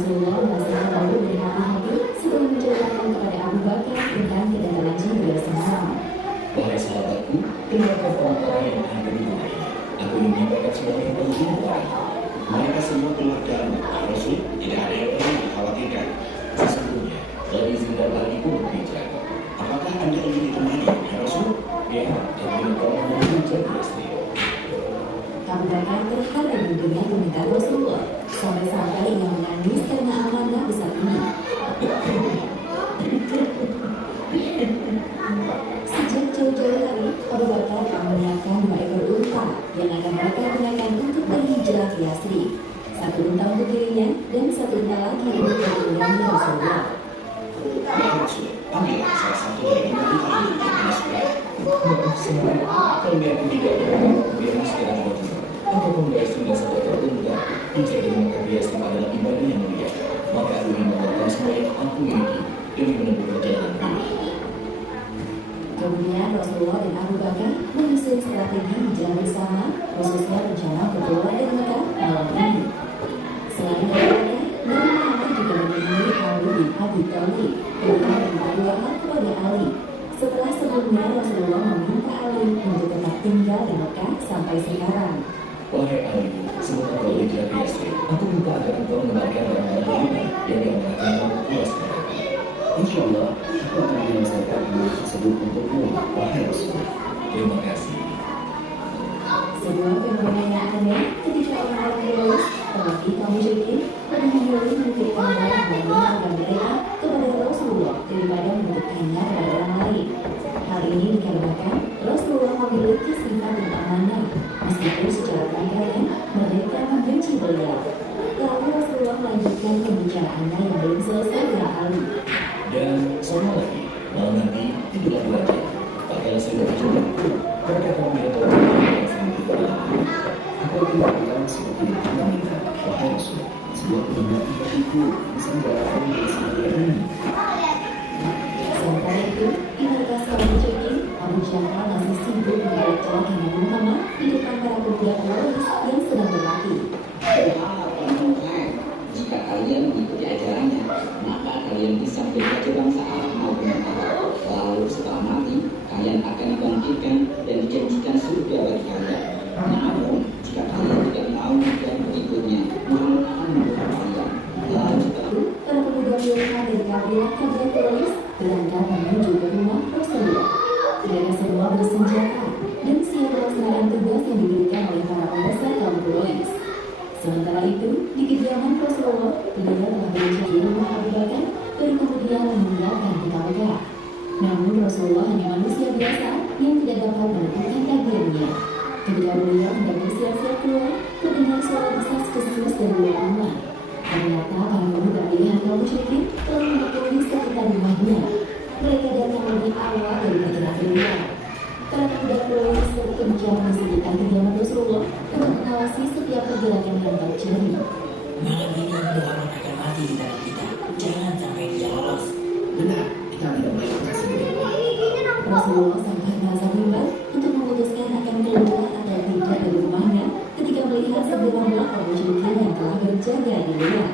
Rasulullah merasa perlu berhati-hati sebelum menceritakan kepada Abu Bakar tentang kedatangan Jibril semalam. Wahai sahabatku, dengarkan orang-orang yang ada di rumah ini. Aku ingin menyampaikan sebuah informasi kepada mereka semua keluarga Rasul. Tidak ada yang perlu dikhawatirkan. Sesungguhnya, dari Zinda lagi pun berbicara. Apakah Anda ingin ditemani, ya Rasul? Ya, dan bila kau mau menjadi istri. Abu Bakar tertarik dengan permintaan Rasulullah, sampai-sampai ia menangis karena amanah besar ini. Sejak jauh-jauh hari, Abu Bakar telah menyiapkan 2 ekor unta yang akan mereka gunakan untuk berhijrah ke Yasrib. 1 unta untuk dirinya dan 1 unta lagi untuk mendampingi Rasulullah. Ya Rasul, ambillah salah satu dari unta ini yang Anda sukai. Maaf semua, kalau aku tidak biar segera mati. Apapun dari sudah sampai tertunda, menjadi maka biasa adalah ibadah yang mulia. Maka aku ingin melakukan semua yang aku miliki demi menempuh perjalanan ini. Kemudian Rasulullah dan Abu Bakar menyusun strategi hijrah bersama, khususnya rencana keluar dari Mekah malam ini. Selain Abu Bakar, Nabi Muhammad juga menemui Ali bin Abi Thalib untuk meminta doa kepada Ali. Setelah sebelumnya Rasulullah meminta Ali untuk tetap tinggal di Mekah sampai sekarang. Wahai Ali, semoga kau hijrah ke Yasrib. Aku minta agar engkau mengenalkan orang-orang beriman yang diamanahkanmu puas mereka. Insya Allah, aku akan menyelesaikan hal tersebut untukmu, wahai Rasul. Terima kasih. Sebuah fenomena yang aneh ketika orang-orang Quraisy, terlebih kaum musyrikin, lebih memilih menitipkan barang dan harga mereka kepada Rasulullah daripada menitipkannya kepada orang lain. Hal ini dikarenakan Rasulullah memiliki sifat yang amanah, meskipun secara pribadi mereka membenci beliau. Lalu Rasulullah melanjutkan pembicaraannya yang belum selesai dengan Ali. Dan sama lagi, malam nanti tidurlah 2 jam. Pakailah sudah berjumpa. Mereka akan memilih orang yang sering berjalan. Aku akan melakukan seperti yang Anda minta, wahai Rasul. Sebuah kebenaran itu bisa mengalahkan dari semua ini. Sementara itu, di markas kaum musyrikin, Abu Jahal masih sibuk membawa celaka Nabi Muhammad di depan para pemuda Quraisy yang sedang berlatih. Jika kalian mengikuti ajarannya, maka kalian bisa menjadi bangsa Arab maupun Arab. Lalu setelah mati, kalian akan dibangkitkan dan dijanjikan surga bagi kalian. Namun, jika kalian tidak mau dan mengikutnya, Muhammad akan membunuh kalian. Lalu Para pemuda pilihan dari kabilah Quraisy berangkat menuju ke rumah Rasulullah. Mereka semua bersenjata dan siap melaksanakan tugas yang diberikan oleh para pembesar kaum Quraisy. Sementara itu, di kediaman Rasulullah, beliau telah berusaha di rumah Abu Bakar dan kemudian meninggalkan kota Mekah. Namun Rasulullah hanya manusia biasa yang tidak dapat menentukan takdirnya. Ketika beliau hendak bersiap-siap keluar, terdengar suara desas-desus dari luar rumah. Ternyata para pemuda pilihan kaum musyrikin telah mengepung sekitar rumahnya. Mereka datang lebih awal dari perkiraan beliau. Para pemuda Quraisy berkencang di sekitar kediaman Rasulullah untuk mengawasi setiap pergerakan yang terjadi. Malam ini Muhammad akan mati di tangan kita. Jangan sampai dia lolos. Benar, kita tidak boleh kasih begitu. Rasulullah sempat merasa bimbang untuk memutuskan akan keluar atau tidak dari rumahnya ketika melihat segerombolan kaum musyrikin yang telah berjaga di luar.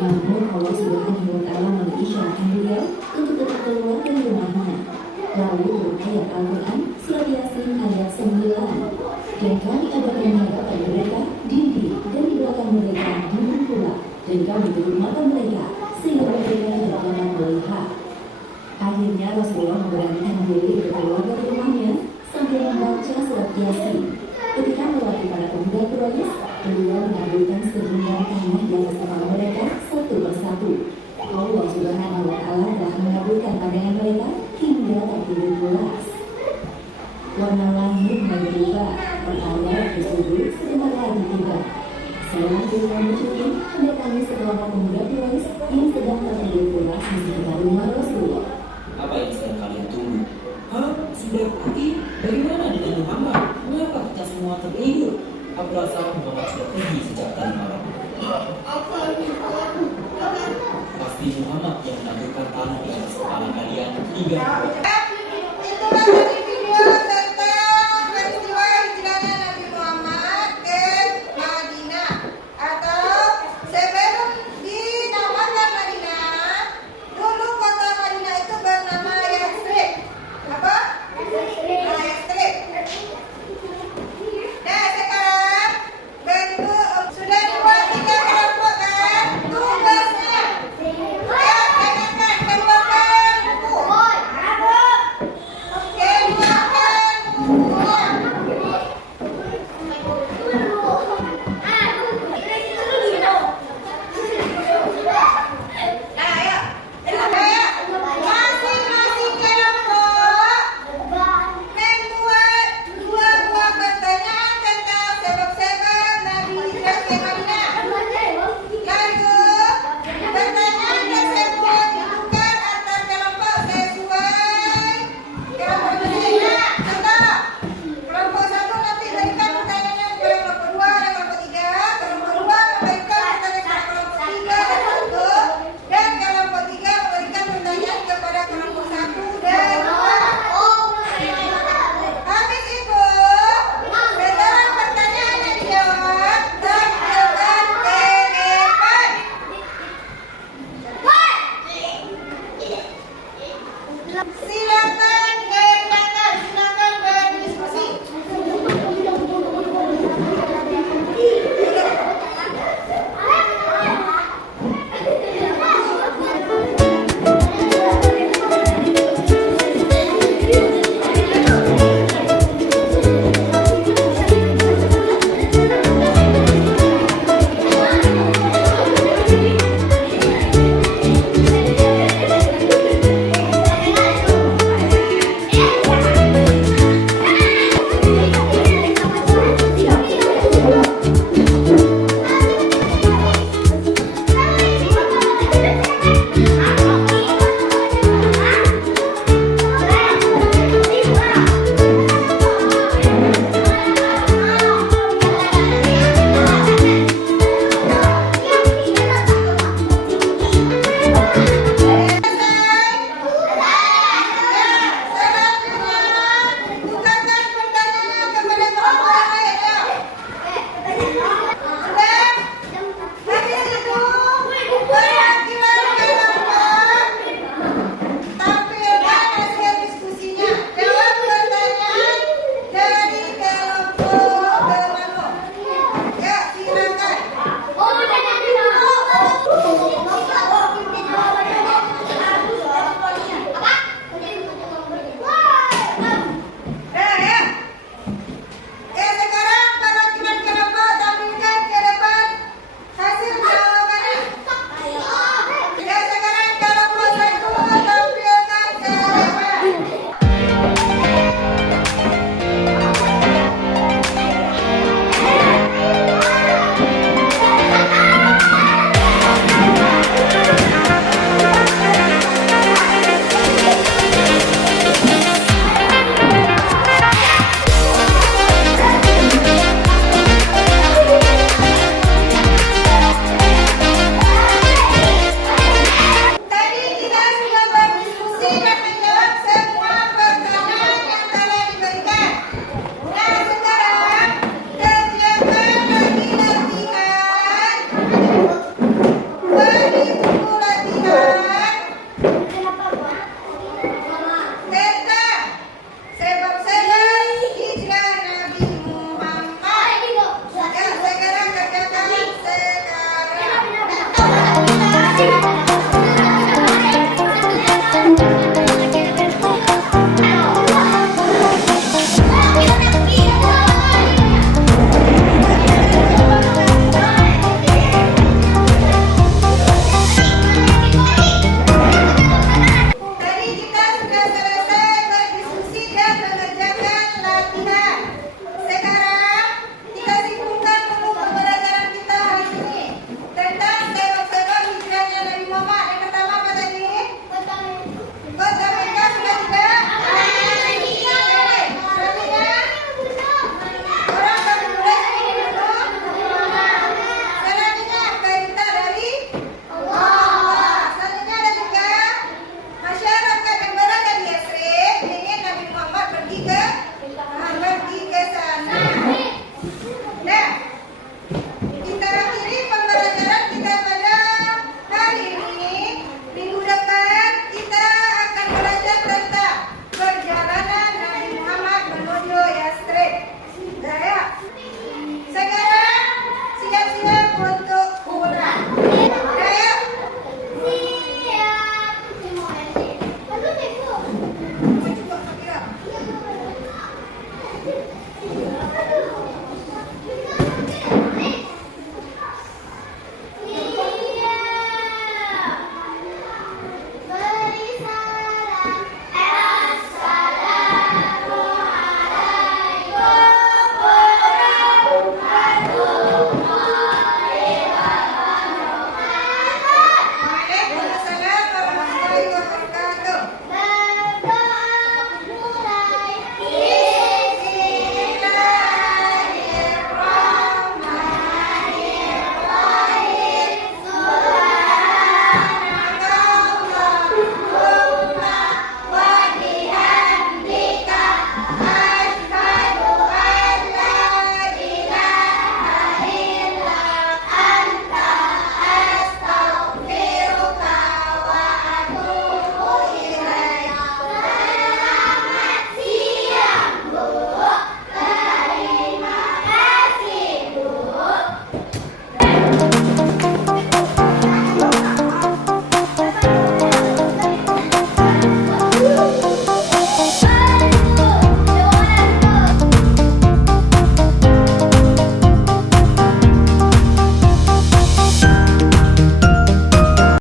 Namun Allah Subhanahu wa Ta'ala mengisyaratkan beliau untuk tetap keluar dari rumahnya. Lalu ayat Al-Quran surat Yasin ayat 9. Dan kami adakan menghadapkan mereka dinding dan di belakang mereka dinding pula, dan kami tutup mata mereka sehingga mereka tidak dapat melihat. Akhirnya Rasulullah memberanikan diri untuk keluar dari rumahnya sambil membaca surat Yasin. Ketika melewati para pemuda Quraisy, beliau mengabulkan segenggam tanah di atas kepala mereka satu persatu. Allah Subhanahu wa Ta'ala telah mengabulkan pandangan mereka hingga tertidur pulas. Warna langit mulai berubah, perayaan tersebut sebentar lagi tiba. Seorang kaum musyrikin mendatangi sekelompok pemuda Quraisy yang sedang tertidur pulas di sekitar rumah Rasulullah. Apa yang sedang kalian tunggu? Hah? Sudah pergi? Bagaimana dengan Muhammad? Mengapa kita semua tertidur? Aku rasa Muhammad sudah pergi sejak tadi malam. Apa ini aku? Pasti Muhammad yang menaburkan tanah di atas kepala kalian hingga membuat